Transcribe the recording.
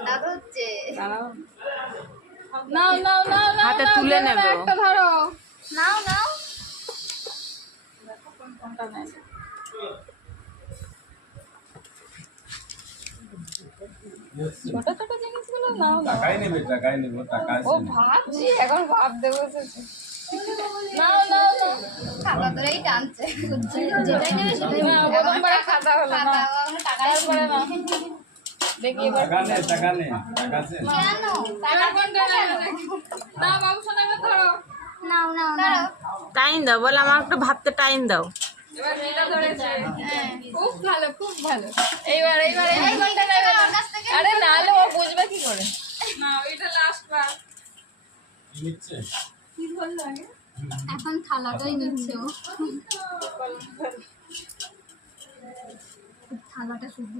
দাদা হচ্ছে নাও নাও নাও নাও হাতে তুলে নেবে ও। একটা ধরো নাও নাও কোনটা নেয় ছোট ছোট জিনিসগুলো নাও নাও টাকাই নেবে টাকা ও আছে ভাবছি এখন ভাবতে বসেছি নাও নাও নাও খাতা ধরেই টানছে যেটাই নেবে সেটাই না প্রথমবার খাতা হলো না টাকা তারপরে না দেখি এবার টাকা নে টাকা আছে কেন এবার কোনটা নেবে দেখি না বাবু সোনা এবার ধরো নাও নাও নাও টাইম দাও বলে আমার একটু ভাবতে টাইম দাও। এবার যেটা ধরেছে হ্যাঁ খুব ভালো খুব ভালো এইবার এইবার এই কোনটা নেবে ওর কাছ থেকে আরে না হলে ও বুঝবে কি করে না ওইটা লাস্ট বার নিচ্ছে কি বললো আগে এখন থালাটাই নিচ্ছে ও থালাটা শুধু